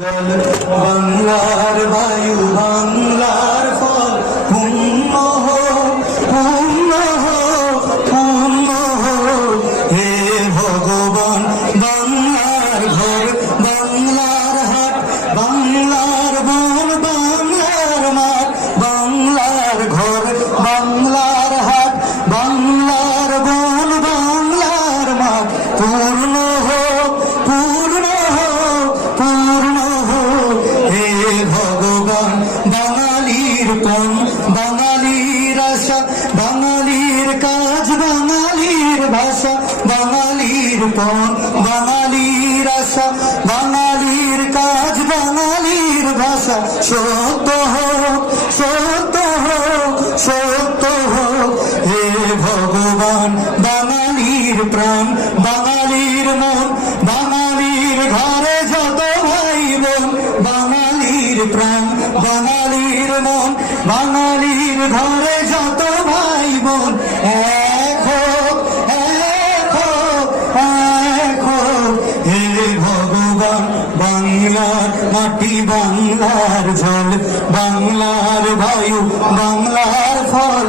বাংলার বায়ু বাংলার ফল পূর্ণ হোক পূর্ণ হোক পূর্ণ হোক হে ভগবান বাংলার ঘর বাংলার হাট বাংলার বন বাংলার মাঠ বাংলার ঘর বাংলার হাট বাংলার বন বাংলার মাঠ পূর্ণ হোক পূর্ণ হোক পূর্ণ হে ভগবান বাঙালির পণ বাঙালির আশা বাঙালির কাজ বাঙালির ভাষা বাঙালির পণ বাঙালির আশা বাঙালির কাজ বাঙালির ভাষা সত্য হোক সত্য হোক সত্য হোক হে ভগবান বাঙালির প্রাণ বাঙালির মন বাঙালির ঘরে যত ভাই বোন বাঙালির প্রাণ বাঙালির মন বাঙালির ঘরে যত ভাই বোন এক হোক এক হোক এক হোক হে ভগবান বাংলার মাটি বাংলার জল বাংলার বায়ু বাংলার ফল